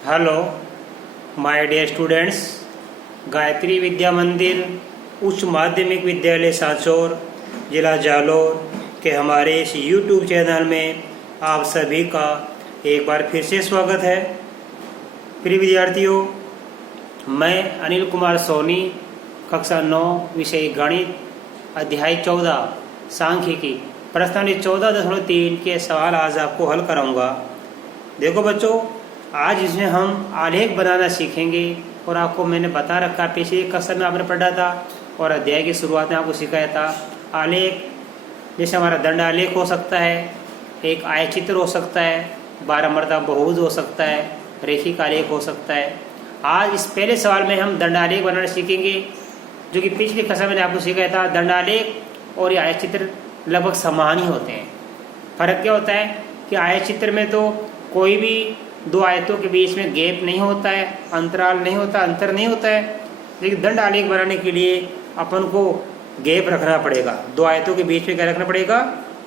Hello my dear students, Gayatri Vidya Mandir उच्च माध्यमिक विद्यालय सांचौर जिला जालौर के हमारे इस यूट्यूब चैनल में आप सभी का एक बार फिर से स्वागत है। प्रिय विद्यार्थियों, मैं अनिल कुमार सोनी, कक्षा 9 विषय गणित, अध्याय 14 सांख्यिकी, प्रश्न 14.3 के सवाल आज आपको हल कराऊंगा। देखो बच्चों, आज इसमें हम आलेख बनाना सीखेंगे और आपको मैंने बता रखा, पिछले कक्षा में आपने पढ़ा था और अध्याय की शुरुआत में आपको सिखाया था। आलेख जैसे हमारा दंड आलेख हो सकता है, एक आयचित्र हो सकता है, 12 मर्तबा बहुभुज हो सकता है, रेखिक आलेख हो सकता है। आज इस पहले सवाल में हम दंड आलेख बनाना सीखेंगे, जो कि पिछली कक्षा में आपको सिखाया था। दंड आलेख और ये आयचित्र लगभग समान ही होते हैं। फर्क क्या होता है कि आयचित्र में तो कोई भी दो आयतों के बीच में गैप नहीं होता है, अंतराल नहीं होता, अंतर नहीं होता है। लेकिन दंड आलेख बनाने के लिए अपन को गैप रखना पड़ेगा। दो आयतों के बीच में क्या रखना पड़ेगा?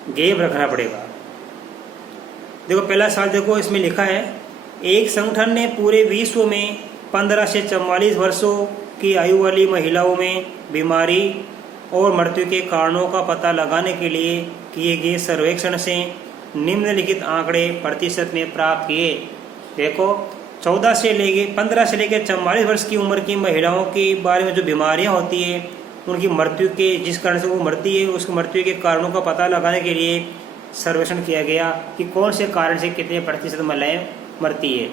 गैप रखना पड़ेगा। देखो पहला सवाल देखो, इसमें लिखा है एक संगठन ने पूरे विश्व में 15 से 44 वर्षों की आयु वाली महिलाओं में बीमारी और मृत्यु के कारणों का पता लगाने के लिए किए गए सर्वेक्षण से निम्नलिखित आंकड़े प्रतिशत में प्राप्त किए। देखो 15 से लेके 44 वर्ष की उम्र की महिलाओं के बारे में जो बीमारियां होती है, उनकी मृत्यु के जिस कारण से वो मरती है, उसकी मृत्यु के कारणों का पता लगाने के लिए सर्वेक्षण किया गया कि कौन से कारण से कितने प्रतिशत महिलाएं मरती है।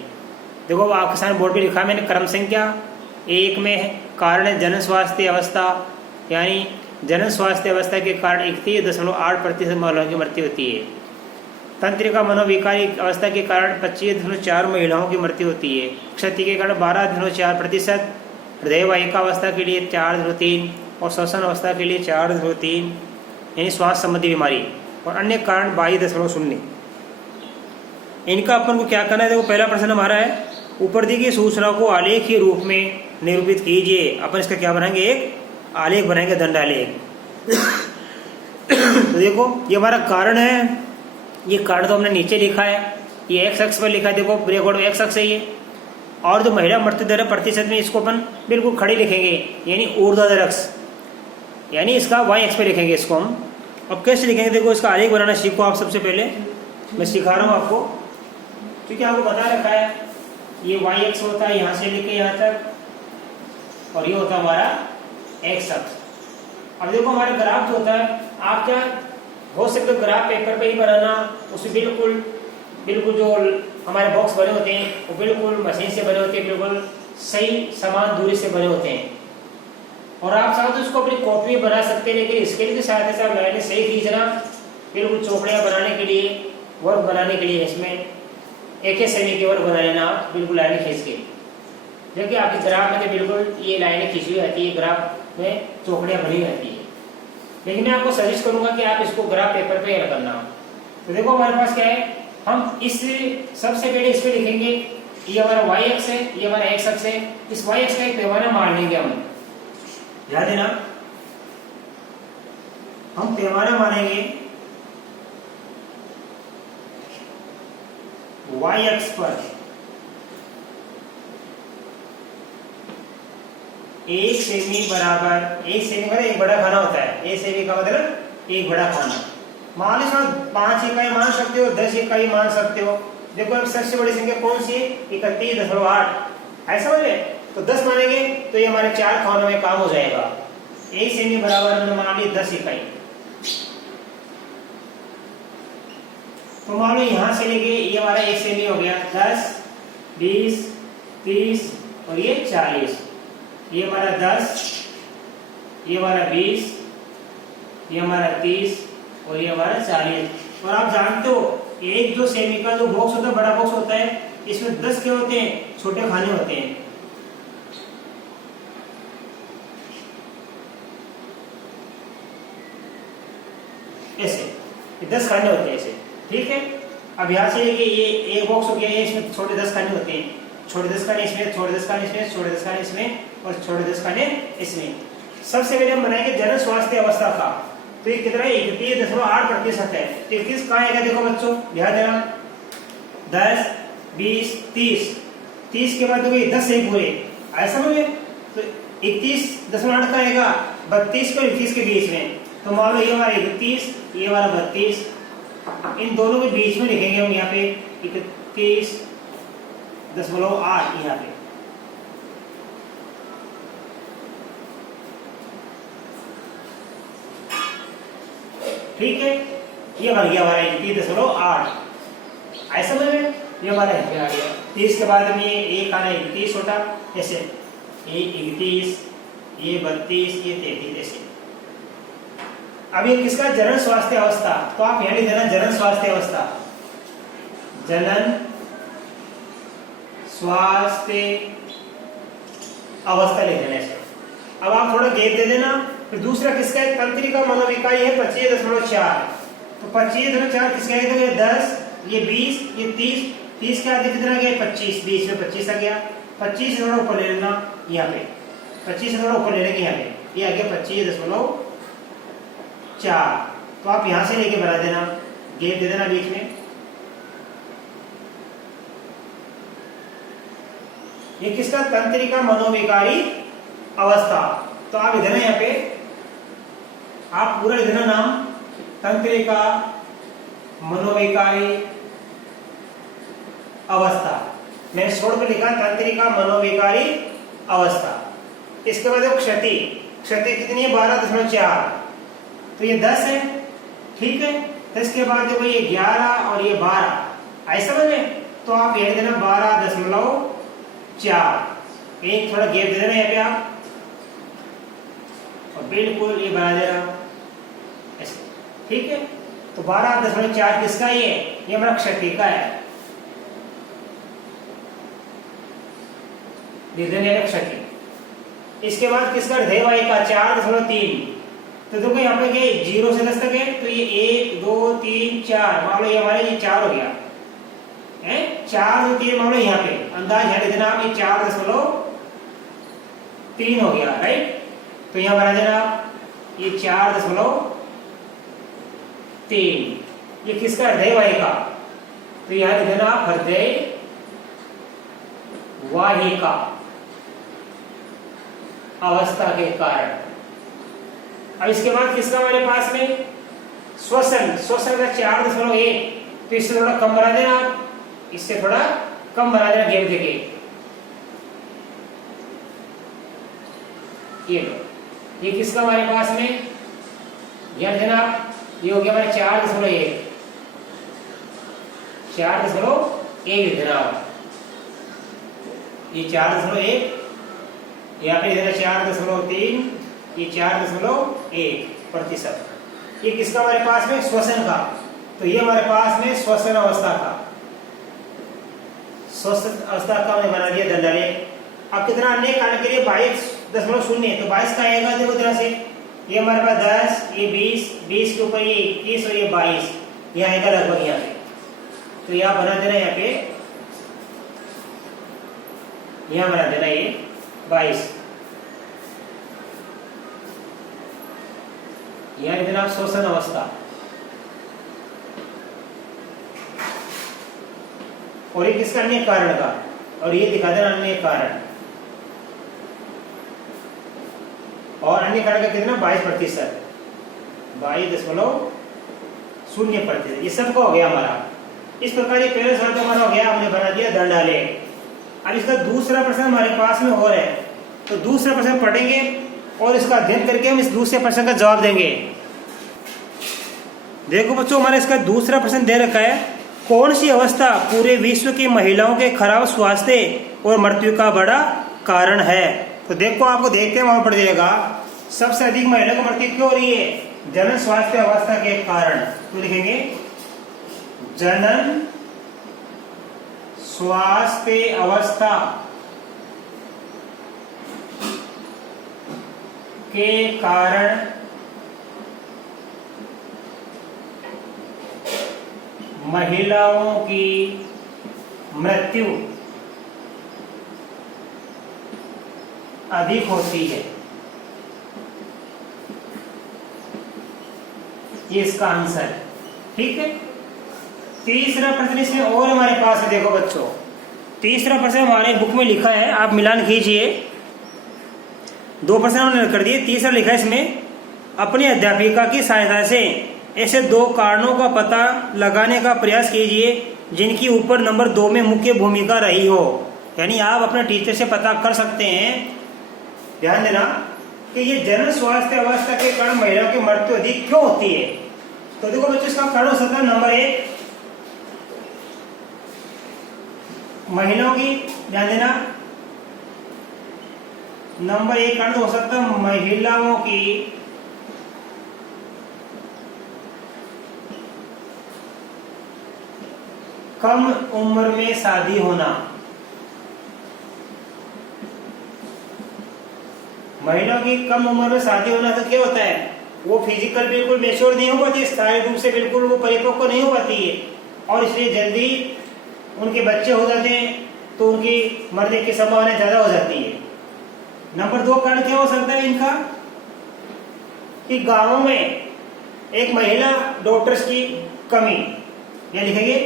देखो आपके सामने बोर्ड पे लिखा मैंने क्रम संख्या 1 में कारण है जन स्वास्थ्य अवस्था, यानी जन स्वास्थ्य अवस्था के कारण 31.8% महिलाओं की मृत्यु होती है। तंत्रिका मनोविकारी अवस्था के कारण 25.4 महिलाओं की मृत्यु होती है। क्षति के कारण 12.4%, हृदय वाहिका अवस्था के लिए 4.3 और श्वसन अवस्था के लिए 4.3, यानी स्वास्थ्य संबंधी बीमारी, और अन्य कारण 22.0। इनका अपन को क्या करना है? देखो पहला प्रश्न हमारा है, ऊपर दी गई सूचना को आलेख के रूप में निरूपित कीजिए। अपन इसका क्या बनाएंगे? एक आलेख बनाएंगे, दंड आलेख। तो देखो ये हमारा कारण है, ये कारण तो हमने नीचे लिखा है, ये एक्स अक्ष पर लिखा है। देखो ब्रेकआउट में एक्स अक्ष है ये, और जो महिला मृत्यु दर प्रतिशत में इसको अपन बिल्कुल खड़ी लिखेंगे, यानी ऊर्ध्वाधर अक्ष, यानी इसका वाई अक्ष पे लिखेंगे इसको हम। अब कैसे लिखेंगे? देखो इसका आलेख बनाना सीखो आप। सबसे पहले मैं सिखा रहा हूँ आपको, क्योंकि आपको बता रखा है ये वाई अक्ष होता है यहाँ से लेके यहाँ तक, और ये होता है हमारा एक्स अक्ष। अब देखो हमारा ग्राफ जो होता है, आप क्या हो सकते हो ग्राफ पेपर पे ही बनाना, उसमें बिल्कुल जो हमारे बॉक्स बने होते हैं वो बिल्कुल मशीन से बने होते हैं, बिल्कुल सही समान दूरी से बने होते हैं। और आप चाहो तो उसको अपनी कॉपी में बना सकते हैं, लेकिन इसके लिए सहायता से आप लाइनें सही खींचना, बिल्कुल चौकड़ियाँ बनाने के लिए, वर्ग बनाने के लिए इसमें एक सेमी के वर्ग बना लेना आप, बिल्कुल लाइनें खींच के। जबकि आपके ग्राफ में बिल्कुल ये लाइनें खींची हुई रहती है, ग्राफ में चौकड़ियाँ बनी रहती है। लेकिन मैं आपको सजेस्ट करूंगा कि आप इसको ग्राफ पेपर पे करना। तो देखो हमारे पास क्या है, हम इस सबसे पहले इस पे लिखेंगे, ये हमारा वाई अक्ष है, ये हमारा एक्स अक्ष है। इस वाई अक्ष का एक पैमाना मान लेंगे हम, ध्यान देना, हम पैमाना मानेंगे वाई अक्ष पर 1 सेमी बराबर, 1 सेमी का एक बड़ा खाना होता है। 1 सेमी का मतलब एक बड़ा खाना। मान लीजिए 5 इकाई मान सकते हो, 10 इकाई मान सकते हो। देखो अब सबसे बड़ी संख्या कौन सी है? 31.8। ऐसा समझ में? तो 10 मानेंगे तो ये हमारे 4 खानों में काम हो जाएगा। 1 सेमी बराबर हमने मान ली 10 इकाई। तो मान लो यहाँ से लेके ये हमारा 1 सेमी हो गया, 10, 20, 30 और ये 40। ये हमारा 10, ये हमारा 20, ये हमारा 30 और ये हमारा 40। और आप जानते हो एक जो सेमी का जो बॉक्स होता है, बड़ा बॉक्स होता है, इसमें 10 क्या होते हैं? छोटे खाने होते हैं। ऐसे 10 खाने होते हैं ऐसे, ठीक है। अब यहाँ से लेके ये एक बॉक्स हो गया, इसमें छोटे 10 खाने होते हैं। छोटे 10 खाने इसमें, छोटे 10 खाने इसमें, छोटे 10 खाने इसमें और छोटे 10 खाने इसमें। सबसे पहले हम बनाएंगे जन स्वास्थ्य अवस्था का। तो ये कितना है? 31.8% है। 31 कहाँ आएगा? देखो बच्चों ध्यान देना, 10, 20, 30 30 के बाद देखो 10 है पूरे, ऐसा समझे? तो 31.8 का आएगा 32 और 31 के बीच में, तो मान लो ये हमारा 31, ये हमारा 32, इन दोनों के बीच में लिखेंगे हम यहाँ पे 31.8 यहाँ पे। ठीक है, ये बन गया हमारा 31.8, ऐसा समझ में? ये हमारा है आ गया। 30 के बाद में ये एक आना 31 होता, ऐसे ये 31, ये 32, ये 33 ऐसे। अब ये किसका? जनन स्वास्थ्य अवस्था। तो आप यहाँ लिख देना जनन स्वास्थ्य अवस्था, जनन स्वास्थ्य अवस्था लिख देना ऐसे। अब आप थोड़ा गैप दे देना। फिर दूसरा किसका है? तंत्रिका मनोविकारी है 25.4, तो 25.4 किसका है? तो ये 10, ये 20, ये 30, 30 के आगे कितना गया? 25, बीच में 25 आ गया। 25 से थोड़ा ऊपर ले लेना यहाँ पे, 25 से थोड़ा ऊपर ले लेंगे यहाँ पे, ये आ गया 25.4। तो आप यहाँ से लेके बना देना, गैप दे देना बीच में। ये किसका? तंत्रिका मनोविकारी अवस्था। तो आप इधर यहाँ पे आप पूरा इधर नाम तंत्रिका मनोविकारी अवस्था, मैंने छोड़ कर लिखा तंत्रिका मनोविकारी अवस्था। इसके बाद क्षति, क्षति कितनी है? 12.4, तो ये 10 है, ठीक है। 10 के बाद देखो ये 11 और ये 12, ऐसा बने। तो आप ये देना 12.4, एक थोड़ा गैप दे देना यहाँ पे आप, और बिल्कुल ये बना देना ऐसे, ठीक है। तो 12.4 किसका? ये हमारा क्षति का है, क्षति। इसके बाद किसका? हृदय वायु का 4.3, तो देखो यहाँ पे 0 से 10 तक है, तो ये 1 2 3 4, मान लो ये हमारे ये 4 हो गया है, 4 2 3 मान लो यहाँ पे अंदाज है देना आप, ये 4.3 हो गया, राइट। तो यहाँ बना देना आप ये 4.3, ये किसका? हृदय वायु का, तो यहाँ लिख देना आप हृदय वाहिका अवस्था के कारण। अब इसके बाद किसका हमारे पास में? श्वसन, श्वसन का 4.1, तो इससे थोड़ा कम बना देना आप, इससे थोड़ा कम बना देना गैप देके, ये लो, ये किसका हमारे पास में? याद है ना, ये हो गया हमारे 4.1, 4.1 देना आप, ये 4.1, यहाँ पे देना 4.3, ये 4.1%। ये किसका हमारे पास में? श्वसन का, तो ये हमारे पास में श्वसन अवस्था का, श्वसन अवस्था का हमने बना दिया दंडाले। अब कितना अन्य कारण के लिए 22.0, तो 22 का आएगा देखो तरह से, ये हमारे पास 10, ये 20, 20 के ऊपर ये 21 और ये 22, ये आएगा लगभग यहाँ पे। तो यहाँ बना देना, यहाँ पे यहाँ बना देना ये 22, यहाँ लिख देना श्वसन अवस्था, और ये किसका? अन्य कारण का, और ये दिखा देना अन्य कारण, और अन्य कारण का कितना? 22%, 22.0%, ये सबका हो गया हमारा। इस प्रकार ये पहले सवाल तो हमारा हो गया, हमने बना दिया दंडालेख। अब इसका दूसरा प्रश्न हमारे पास में हो रहा है, तो दूसरा प्रश्न पढ़ेंगे और इसका अध्ययन करके हम इस दूसरे प्रश्न का जवाब देंगे। देखो बच्चों, हमारे इसका दूसरा प्रश्न दे रखा है, कौन सी अवस्था पूरे विश्व की महिलाओं के खराब स्वास्थ्य और मृत्यु का बड़ा कारण है? तो देखो, आपको देखते वहां पड़ जाएगा सबसे अधिक महिला को मृत्यु क्यों हो रही है? जनन स्वास्थ्य अवस्था के कारण। तो लिखेंगे जनन स्वास्थ्य अवस्था के कारण महिलाओं की मृत्यु अधिक होती है। ये इसका आंसर है, ठीक है। तीसरा प्रश्न इसमें और हमारे पास है, देखो बच्चों, तीसरा प्रश्न हमारे बुक में लिखा है, आप मिलान कीजिए। 2 प्रश्न हमने कर दिए, तीसरा लिखा है इसमें, अपनी अध्यापिका की सहायता से ऐसे 2 कारणों का पता लगाने का प्रयास कीजिए जिनकी ऊपर नंबर 2 में मुख्य भूमिका रही हो। यानी आप अपने टीचर से पता कर सकते हैं, ध्यान देना, कि ये जनरल स्वास्थ्य अवस्था के कारण महिलाओं की मृत्यु अधिक क्यों होती है। तो देखो बच्चों, इसका कारण हो सकता है नंबर 1 महिलाओं की, ध्यान देना, नंबर 1 कारण हो सकता है महिलाओं की कम उम्र में शादी होना। महिलाओं की कम उम्र में शादी होना तो क्या होता है, वो फिजिकल बिल्कुल मैच्योर नहीं हो पाती, शारीरिक रूप से बिल्कुल वो परिपक्व नहीं हो पाती है, और इसलिए जल्दी उनके बच्चे हो जाते हैं, तो उनकी मरने की संभावना ज्यादा हो जाती है। नंबर 2 कारण क्या हो सकता है इनका, कि गांवों में एक महिला डॉक्टर्स की कमी। क्या लिखेंगे,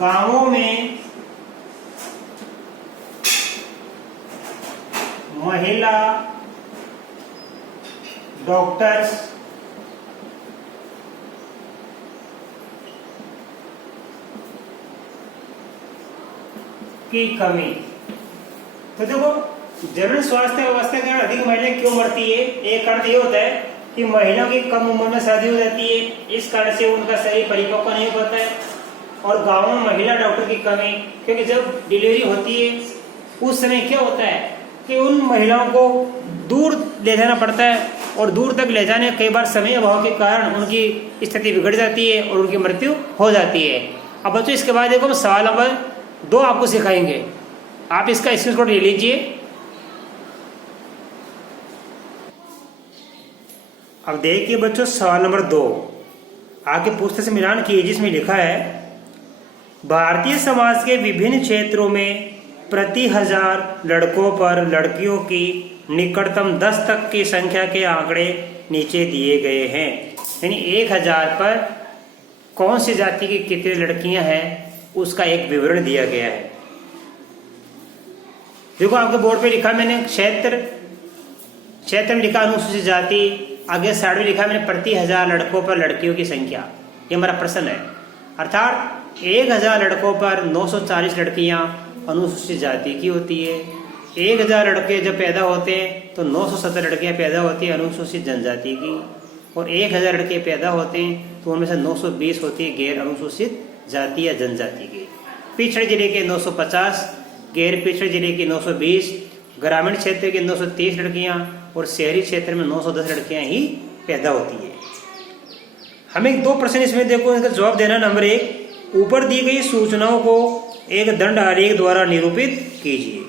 गांवों में महिला डॉक्टर्स की कमी। तो देखो, जनरल स्वास्थ्य अवस्था के कारण अधिक महिलाएं क्यों मरती है, एक कारण ये होता है कि महिलाओं की कम उम्र में शादी हो जाती है, इस कारण से उनका शरीर परिपक्व नहीं हो पाता है, और गांवों में महिला डॉक्टर की कमी, क्योंकि जब डिलीवरी होती है उस समय क्या होता है कि उन महिलाओं को दूर ले जाना पड़ता है, और दूर तक ले जाने कई बार समय अभाव के कारण उनकी स्थिति बिगड़ जाती है और उनकी मृत्यु हो जाती है। अब बच्चों, इसके बाद देखो, सवाल नंबर 2 आपको सिखाएंगे, आप इसका स्क्रीनशॉट ले लीजिए। अब देखिए बच्चों, सवाल नंबर 2 आगे पुस्तक से मिलान कीजिए, जिसमें लिखा है, भारतीय समाज के विभिन्न क्षेत्रों में प्रति 1000 लड़कों पर लड़कियों की निकटतम 10 तक की संख्या के आंकड़े नीचे दिए गए हैं। यानी 1000 पर कौन सी जाति की कितनी लड़कियां हैं, उसका एक विवरण दिया गया है। देखो, आपके बोर्ड पे लिखा मैंने क्षेत्र में लिखा अनुसूचित जाति, आगे साइड में लिखा मैंने प्रति 1000 लड़कों पर लड़कियों की संख्या। ये हमारा प्रश्न है, अर्थात 1000 लड़कों पर 940 लड़कियां अनुसूचित जाति की होती है। 1000 लड़के जब पैदा होते हैं तो 970 लड़कियां पैदा होती है अनुसूचित जनजाति की, और 1000 लड़के पैदा होते हैं तो उनमें से 920 होती है गैर अनुसूचित जाति या जनजाति की। पिछड़े जिले के 950, गैर पिछड़े जिले की 920, ग्रामीण क्षेत्र के 930 लड़कियां, और शहरी क्षेत्र में 910 लड़कियां ही पैदा होती है। हमें 2 प्रश्न इसमें देखो, इनका जवाब देना। नंबर 1, ऊपर दी गई सूचनाओं को एक दंड आलेख द्वारा निरूपित कीजिए।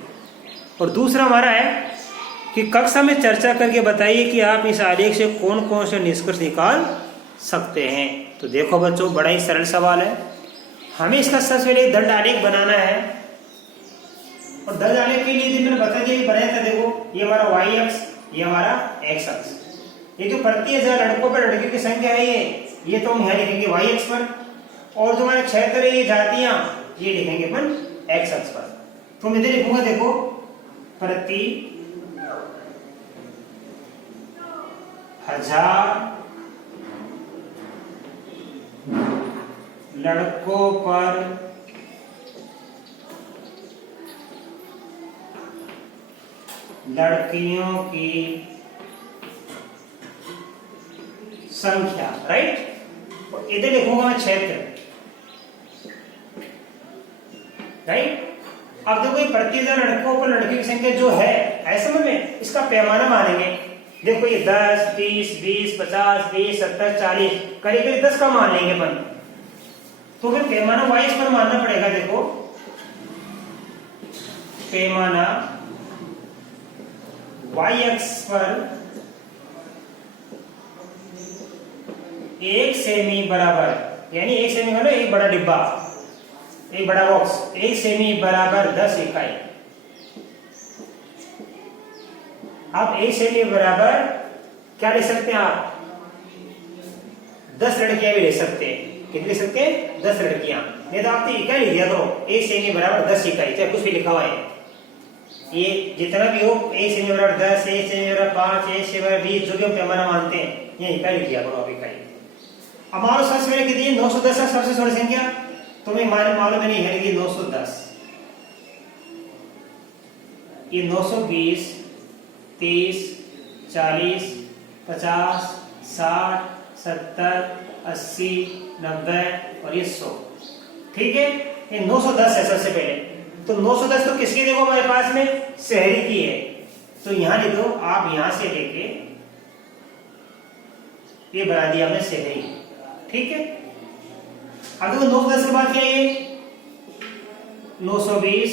और दूसरा हमारा है कि कक्षा में चर्चा करके बताइए कि आप इस आलेख से कौन कौन से निष्कर्ष निकाल सकते हैं। तो देखो बच्चों, बड़ा ही सरल सवाल है। हमें इसका सबसे पहले दंड आलेख बनाना है, और दंड आलेख के लिए मैंने बता दिया बनाया था। देखो, ये हमारा वाई अक्ष, ये हमारा एक्स अक्ष। ये जो प्रति 1000 लड़कों पर लड़कियों की संख्या है, ये तो हम यहाँ लिखेंगे वाई अक्ष पर, और जो हमारे क्षेत्र है, ये जातियां, ये लिखेंगे अपन एक्स अक्ष पर। तो मैं इधर लिखूंगा, देखो, प्रति 1000 लड़कों पर लड़कियों की संख्या, राइट। इधर लिखूंगा मैं क्षेत्र, राइट। अब देखो, ये प्रति 1000 लड़कों पर लड़कियों की संख्या जो है, ऐसे में इसका पैमाना मानेंगे। देखो, ये 10, 30, 20, 50, 20, 70, 40, करीब करीब 10 का मान लेंगे अपन। तो फिर पैमाना वाई पर मानना पड़ेगा। देखो, पैमाना वाई अक्ष पर 1 सेमी बराबर, यानी 1 सेमी मतलब एक बड़ा डिब्बा, एक बड़ा बॉक्स, 1 सेमी बराबर 10 इकाई। आप 1 सेमी बराबर क्या ले सकते हैं आप, 10 लड़कियां भी ले सकते हैं। कितनी लिख सकते हैं? 10 लड़कियां। नहीं तो आप तो इकाई लिख दिया करो, 1 सेमी बराबर 10 इकाई, चाहे कुछ भी लिखा हुआ है, ये जितना भी हो, 1 सेमी बराबर 10, 1 सेमी बराबर 5, 1 सेमी बराबर 20, जो भी हम पैमाना मानते हैं, ये इकाई लिख दिया करो आप इकाई। हमारे सबसे पहले कितनी है? 910 है सबसे छोटी संख्या, तुम्हें मालूम नहीं है, ये 910, ये 920, 30, 40, 50, 60, 70, 80, 90 और ये 100। ठीक है, ये 910 है सबसे पहले। तो 910 तो किसकी देखो हमारे पास में? शहरी की है। तो यहां लिखो, आप यहां से लेके ये बना दिया हमने शहरी। ठीक है, अब देखो 910 के बाद क्या है? 920,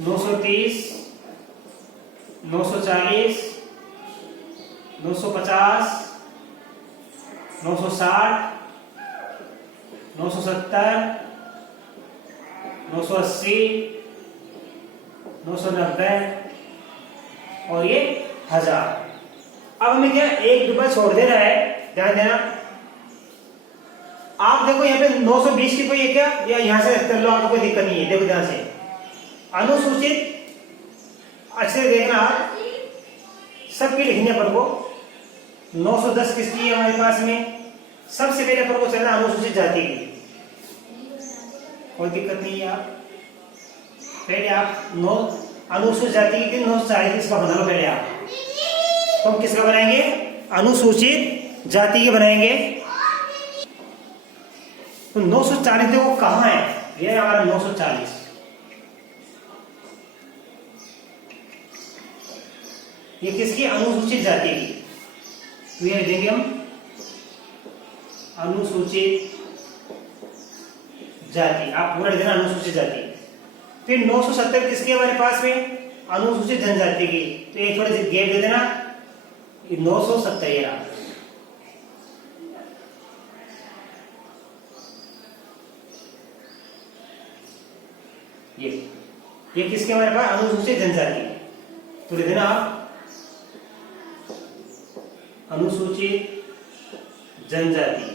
930, 940, 950, 960, 970, 980, 990 और ये 1000। अब हमें क्या एक डिब्बा छोड़ देना है, ध्यान देना। आप देखो यहाँ पे 920 की कोई है क्या? या यहां से कर लो, आपको कोई दिक्कत नहीं है। देखो ध्यान से, अनुसूचित अच्छे से देखना, सबकी लिखनी है पर को। 910 किसकी है हमारे पास में? सबसे पहले पर को चलना अनुसूचित जाति की, कोई दिक्कत नहीं है। आप पहले आप अनुसूचित जाति की 940 किसका बना लो पहले आप। तो हम किसका बनाएंगे? अनुसूचित जाति के बनाएंगे। तो 940 देखो कहां है? ये हमारा 940, ये किसकी? अनुसूचित जाति की। तो ये देंगे हम अनुसूचित जाति, आप पूरा देना अनुसूचित जाति। फिर 970 किसकी हमारे पास में? अनुसूचित जनजाति की। तो एक थोड़ी सी गैप दे देना, 970 ये किसके हमारे पास? अनुसूचित जनजाति। तो लिख देना आप अनुसूचित जनजाति।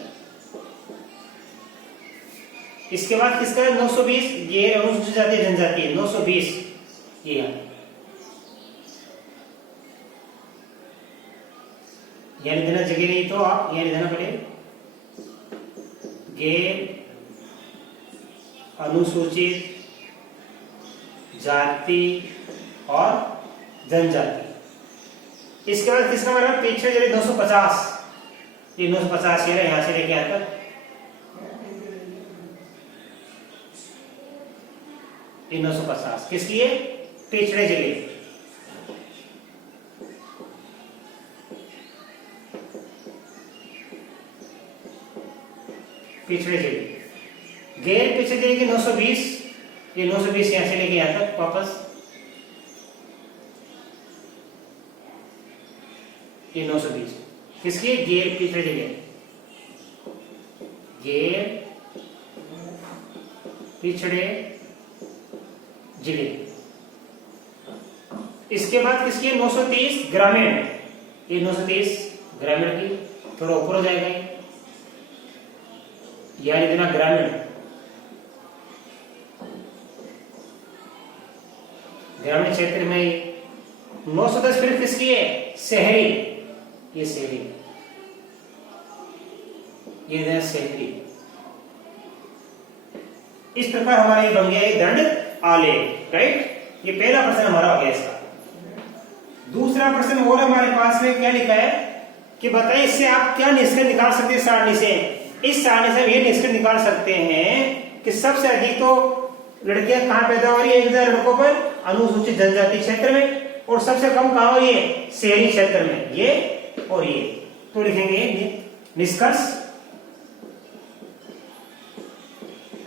इसके बाद किसका है? 920, ये अनुसूचित जाति जनजाति है। 920 ये है, यानी देना जगह नहीं तो आप यानी देना पड़े गैर अनुसूचित जाति और जनजाति। इसके बाद किसका मतलब? पीछे चलिए 950, ये 950 है, यहां से लेके आता ये 950 किसकी है? पिछड़े जिले। पिछड़े जिले, गैर पिछड़े जिले के 920, ये 920 यहां से लेके यहां तक वापस, ये 920 किसकी? गैर पिछड़े जिले, गैर पिछड़े जिले। इसके बाद किसकी? 930 ग्रामीण, ये 930 ग्रामीण की, थोड़ा ऊपर हो जाएगा यानी देना ग्रामीण। ग्रामीण क्षेत्र में 910 फिर किसकी है? शहरी, ये शहरी, ये देना शहरी। इस प्रकार हमारा ये बन गया है दंड आलेख। राइट, ये पहला प्रश्न हमारा हो गया इसका। दूसरा प्रश्न और हमारे पास में क्या लिखा है कि बताइए इससे आप क्या निष्कर्ष निकाल सकते हैं? सारणी से, इस सारणी से ये निष्कर्ष निकाल सकते हैं कि सबसे अधिक तो लड़कियां कहां पैदा हो रही है 1000 लड़कों पर? अनुसूचित जनजाति क्षेत्र में, और सबसे कम कहां हो रही है? शहरी क्षेत्र में, ये और ये। तो लिखेंगे निष्कर्ष,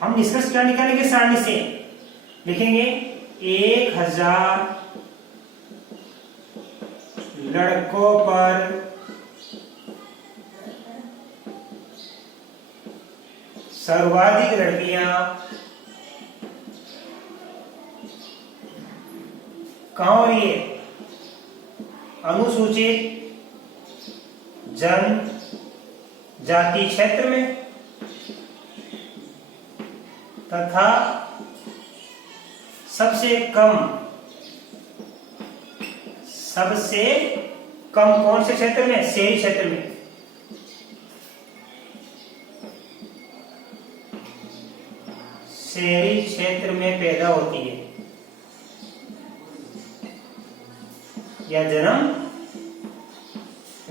हम निष्कर्ष क्या निकालेंगे सारणी से? लिखेंगे 1000 लड़कों पर सर्वाधिक लड़कियां कहां हो रही है? अनुसूचित जाति क्षेत्र में तथा सबसे कम कौन से क्षेत्र में? शहरी क्षेत्र में। शहरी क्षेत्र में पैदा होती है या जन्म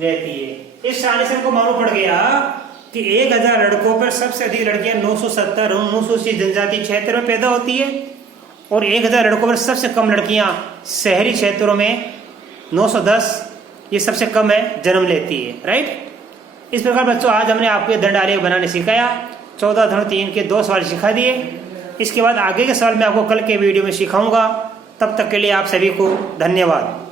लेती है। इस ट्रांजिशन को मालूम पड़ गया कि 1000 लड़कों पर सबसे अधिक लड़कियां 980 जनजाति क्षेत्र में पैदा होती है और 1000 लड़कों पर सबसे कम लड़कियां शहरी क्षेत्रों में 910 ये सबसे कम है जन्म लेती है। राइट। इस प्रकार बच्चों आज हमने आपको दंड आलेख बनाने सिखाया। 14.3 के 2 सवाल सिखा दिए। इसके बाद आगे के सवाल मैं आपको कल के वीडियो में सिखाऊंगा। तब तक के लिए आप सभी को धन्यवाद।